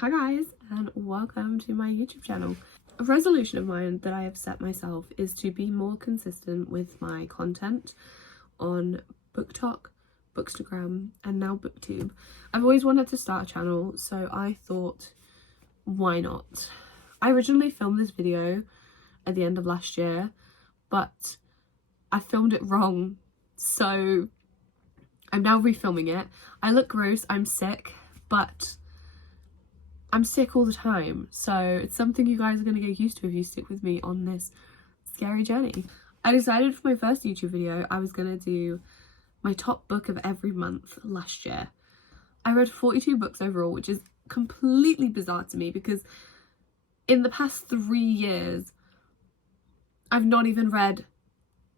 Hi guys, and welcome to my YouTube channel. A resolution of mine that I have set myself is to be more consistent with my content on BookTok, Bookstagram, and now BookTube. I've always wanted to start a channel, so I thought, why not? I originally filmed this video at the end of last year, but I filmed it wrong, so I'm now refilming it. I look gross, I'm sick, but I'm sick all the time, so it's something you guys are going to get used to if you stick with me on this scary journey. I decided for my first YouTube video I was going to do my top book of every month last year. I read 42 books overall, which is completely bizarre to me because in the past 3 years I've not even read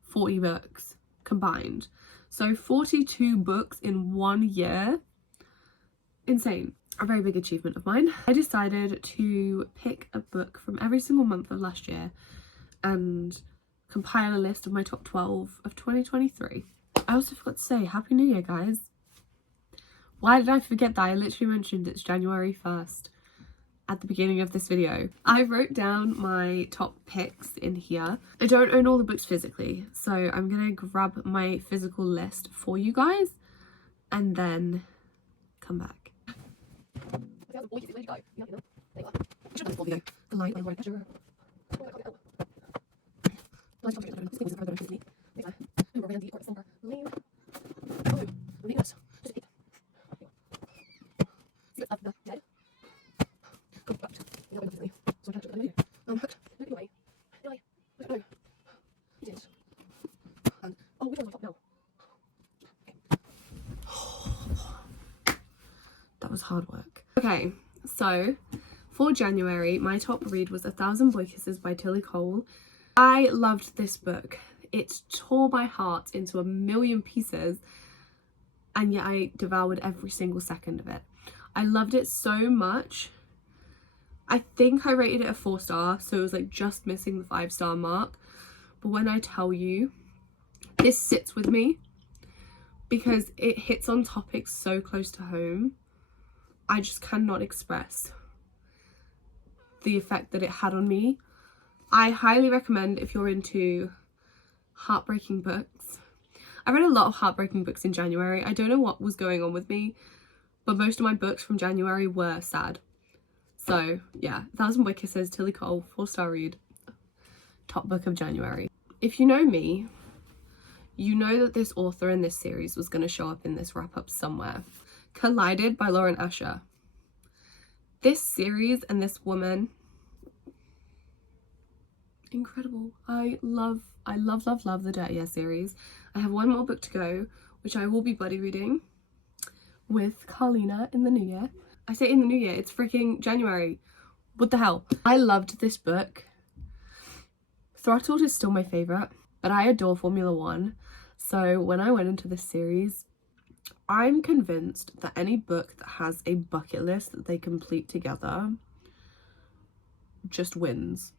40 books combined. So 42 books in 1 year, insane. A very big achievement of mine. I decided to pick a book from every single month of last year and compile a list of my top 12 of 2023. I also forgot to say Happy New Year, guys. Why did I forget that? I literally mentioned it's January 1st at the beginning of this video. I wrote down my top picks in here. I don't own all the books physically, so I'm gonna grab my physical list for you guys and then come back. Where'd you go? You there you are. I should have done this full video. The line I won't measure. That was hard work. Okay, so for January, my top read was 1,000 Boy Kisses by Tilly Cole. I loved this book. It tore my heart into a million pieces, and yet I devoured every single second of it. I loved it so much. I think I rated it a 4-star, so it was like just missing the 5-star mark. But when I tell you, this sits with me because it hits on topics so close to home. I just cannot express the effect that it had on me. I highly recommend if you're into heartbreaking books. I read a lot of heartbreaking books in January. I don't know what was going on with me, but most of my books from January were sad. So yeah, 1,000 Boy Kisses, Tilly Cole, 4-star read, top book of January. If you know me, you know that this author in this series was going to show up in this wrap-up somewhere. Collided by Lauren Asher. This series and this woman, incredible. I love the Dirty Air series. I have one more book to go, which I will be buddy reading with Carlina in the new year. I say in the new year, it's freaking January. What the hell? I loved this book. Throttled is still my favourite, but I adore Formula One. So when I went into this series, I'm convinced that any book that has a bucket list that they complete together just wins.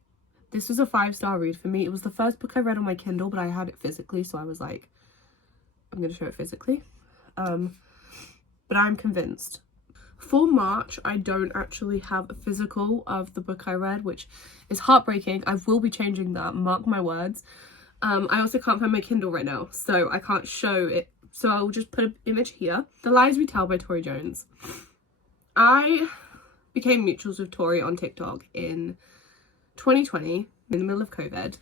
This was a 5-star read for me. It was the first book I read on my Kindle, but I had it physically, so I was like, I'm going to show it physically. But I'm convinced. For March, I don't actually have a physical of the book I read, which is heartbreaking. I will be changing that, mark my words. I also can't find my Kindle right now, so I can't show it. So I'll just put an image here. The Lies We Tell by Tori Jones. I became mutuals with Tori on TikTok in 2020, in the middle of COVID.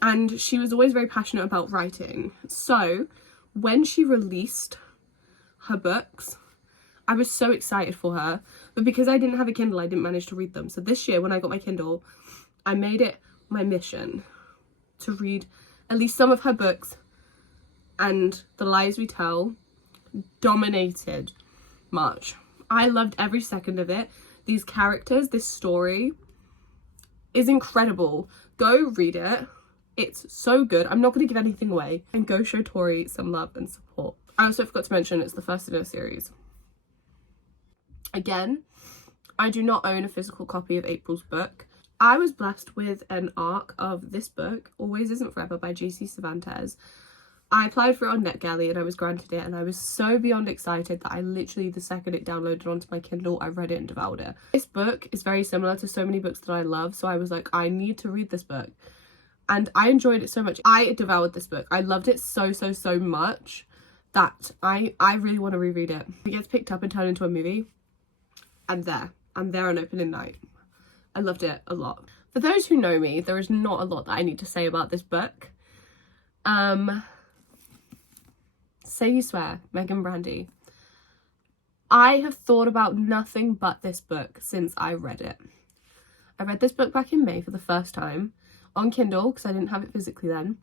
And she was always very passionate about writing. So when she released her books, I was so excited for her. But because I didn't have a Kindle, I didn't manage to read them. So this year when I got my Kindle, I made it my mission to read at least some of her books. And The Lies We Tell dominated March. I loved every second of it. These characters, this story is incredible. Go read it. It's so good. I'm not going to give anything away. And go show Tori some love and support. I also forgot to mention it's the first in a series. Again, I do not own a physical copy of April's book. I was blessed with an arc of this book, Always Isn't Forever by J.C. Cervantes. I applied for it on NetGalley and I was granted it, and I was so beyond excited that I literally, the second it downloaded onto my Kindle, I read it and devoured it. This book is very similar to so many books that I love, so I was like, I need to read this book. And I enjoyed it so much. I devoured this book. I loved it so much that I really want to reread it. If it gets picked up and turned into a movie, I'm there on opening night. I loved it a lot. For those who know me, there is not a lot that I need to say about this book. Say You Swear, Megan Brandy. I have thought about nothing but this book since I read it. I read this book back in May for the first time on Kindle, because I didn't have it physically then,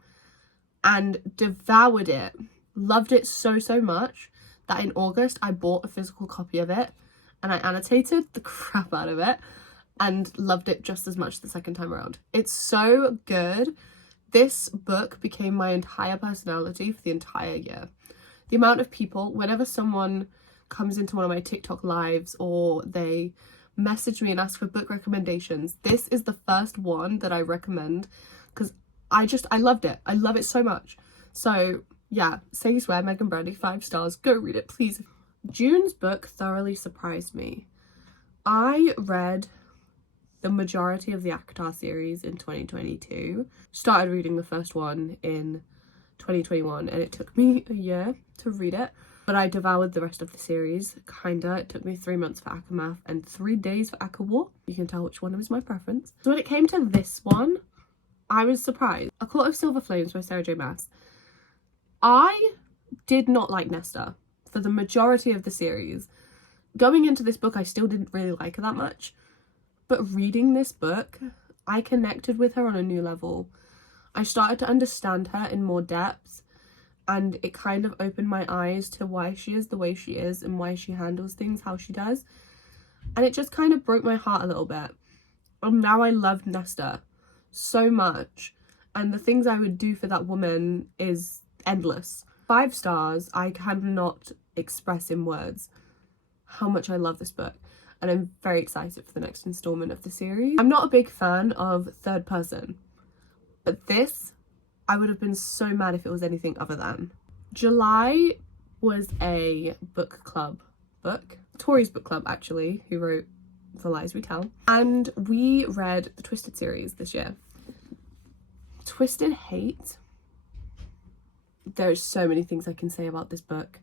and devoured it. Loved it so much that in August I bought a physical copy of it and I annotated the crap out of it and loved it just as much the second time around. It's so good. This book became my entire personality for the entire year. The amount of people, whenever someone comes into one of my TikTok lives or they message me and ask for book recommendations, this is the first one that I recommend because I loved it. I love it so much. So yeah, Say You Swear, Megan Brandy, 5 stars. Go read it, please. June's book thoroughly surprised me. I read the majority of the ACOTAR series in 2022. Started reading the first one in 2021 and it took me a year to read it. But I devoured the rest of the series, kinda. It took me 3 months for ACOMAF and 3 days for ACOWAR. You can tell which one was my preference. So when it came to this one, I was surprised. A Court of Silver Flames by Sarah J Maas. I did not like Nesta for the majority of the series. Going into this book, I still didn't really like her that much. But reading this book, I connected with her on a new level. I started to understand her in more depth, and it kind of opened my eyes to why she is the way she is and why she handles things how she does. And it just kind of broke my heart a little bit. And now I love Nesta so much. And the things I would do for that woman is endless. 5 stars. I cannot express in words how much I love this book. And I'm very excited for the next installment of the series. I'm not a big fan of third person, but this, I would have been so mad if it was anything other than. July was a book club book. Tori's book club, actually, who wrote The Lies We Tell. And we read the Twisted series this year. Twisted Hate. There's so many things I can say about this book.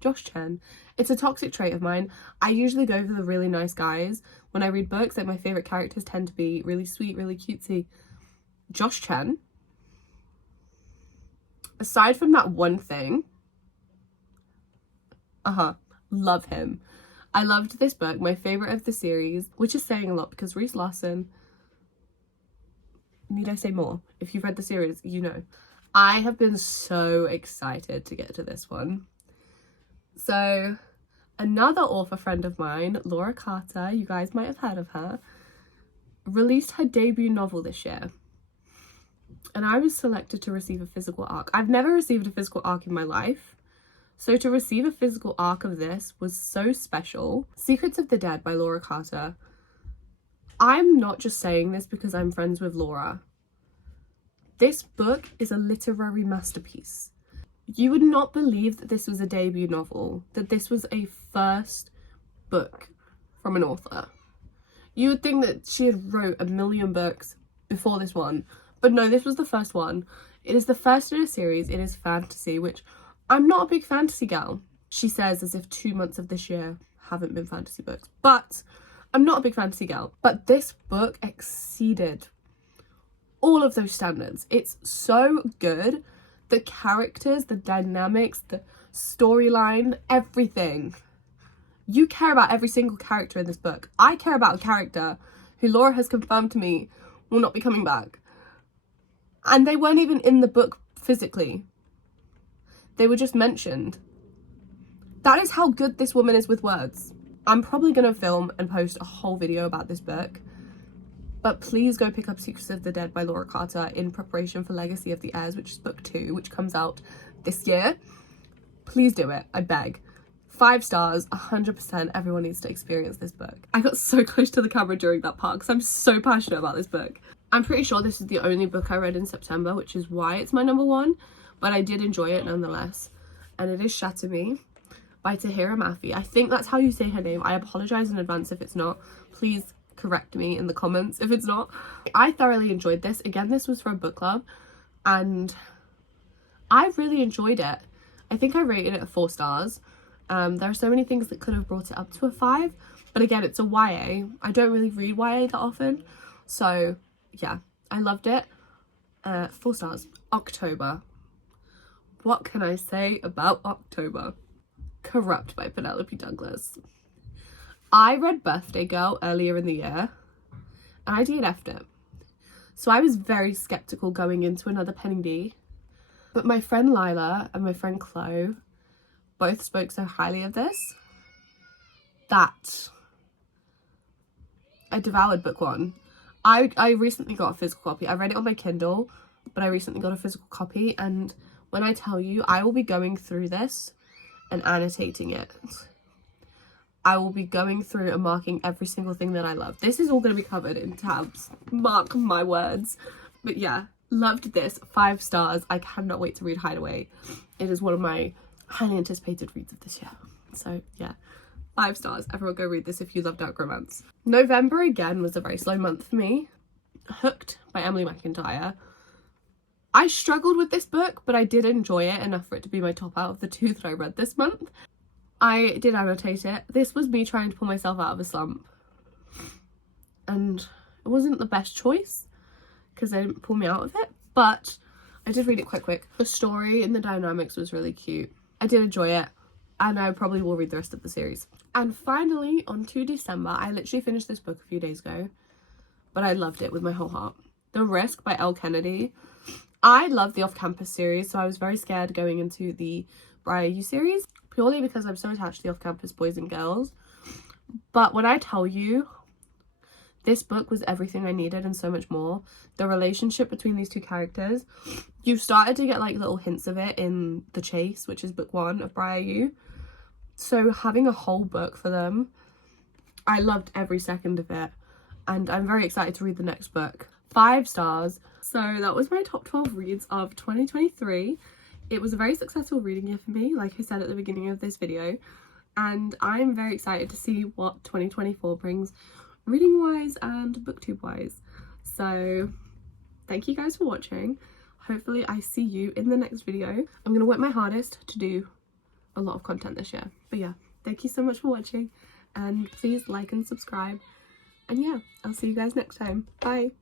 Josh Chen. It's a toxic trait of mine. I usually go for the really nice guys. When I read books, like my favourite characters tend to be really sweet, really cutesy. Josh Chen, aside from that one thing, love him. I loved this book, my favourite of the series, which is saying a lot because Reese Larson, need I say more? If you've read the series, you know. I have been so excited to get to this one. So, another author friend of mine, Laura Carter, you guys might have heard of her, released her debut novel this year. And I was selected to receive a physical ARC. I've never received a physical ARC in my life. So to receive a physical ARC of this was so special. Secrets of the Dead by Laura Carter. I'm not just saying this because I'm friends with Laura. This book is a literary masterpiece. You would not believe that this was a debut novel, that this was a first book from an author. You would think that she had wrote a million books before this one, but no, this was the first one. It is the first in a series. It is fantasy, which I'm not a big fantasy gal. She says as if 2 months of this year haven't been fantasy books, but I'm not a big fantasy gal. But this book exceeded all of those standards. It's so good. The characters, the dynamics, the storyline, everything. You care about every single character in this book. I care about a character who Laura has confirmed to me will not be coming back. And they weren't even in the book physically. They were just mentioned. That is how good this woman is with words. I'm probably going to film and post a whole video about this book. But please go pick up Secrets of the Dead by Laura Carter in preparation for Legacy of the Heirs, which is book 2, which comes out this year. Please do it, I beg. 5 stars, 100%, everyone needs to experience this book. I got so close to the camera during that part because I'm so passionate about this book. I'm pretty sure this is the only book I read in September, which is why it's my number one, but I did enjoy it nonetheless. And it is Shatter Me by Tahira Mafi. I think that's how you say her name. I apologize in advance if it's not. Please correct me in the comments if it's not. I thoroughly enjoyed this. Again, this was for a book club and I really enjoyed it. I think I rated it 4 stars. There are so many things that could have brought it up to a 5, but again, it's a YA. I don't really read YA that often, so yeah, I loved it. 4 stars. October. What can I say about October? Corrupt by Penelope Douglas. I read Birthday Girl earlier in the year and I DNF'd it. So I was very skeptical going into another Penny D. But my friend Lila and my friend Chloe both spoke so highly of this that I devoured book 1. I recently got a physical copy. I read it on my Kindle, but I recently got a physical copy, and when I tell you, I will be going through this and annotating it. I will be going through and marking every single thing that I love. This is all going to be covered in tabs. Mark my words. But yeah, loved this. 5 stars. I cannot wait to read Hideaway. It is one of my highly anticipated reads of this year. So yeah, 5 stars. Everyone go read this if you love dark romance. November again was a very slow month for me. Hooked by Emily McIntyre. I struggled with this book, but I did enjoy it enough for it to be my top out of the 2 that I read this month. I did annotate it. This was me trying to pull myself out of a slump. And it wasn't the best choice because they didn't pull me out of it, but I did read it quite quick. The story and the dynamics was really cute. I did enjoy it, and I probably will read the rest of the series. And finally, on to December. I literally finished this book a few days ago, but I loved it with my whole heart. The Risk by Elle Kennedy. I love the off-campus series, so I was very scared going into the Briar U series, purely because I'm so attached to the off-campus boys and girls. But when I tell you, this book was everything I needed and so much more. The relationship between these 2 characters, you started to get like little hints of it in The Chase, which is book 1 of Briar U. So having a whole book for them, I loved every second of it, and I'm very excited to read the next book. 5 stars. So that was my top 12 reads of 2023. It was a very successful reading year for me, like I said at the beginning of this video, and I'm very excited to see what 2024 brings reading wise and booktube wise. So thank you guys for watching. Hopefully I see you in the next video. I'm gonna work my hardest to do a lot of content this year. But yeah, thank you so much for watching, and please like and subscribe, and yeah, I'll see you guys next time. Bye.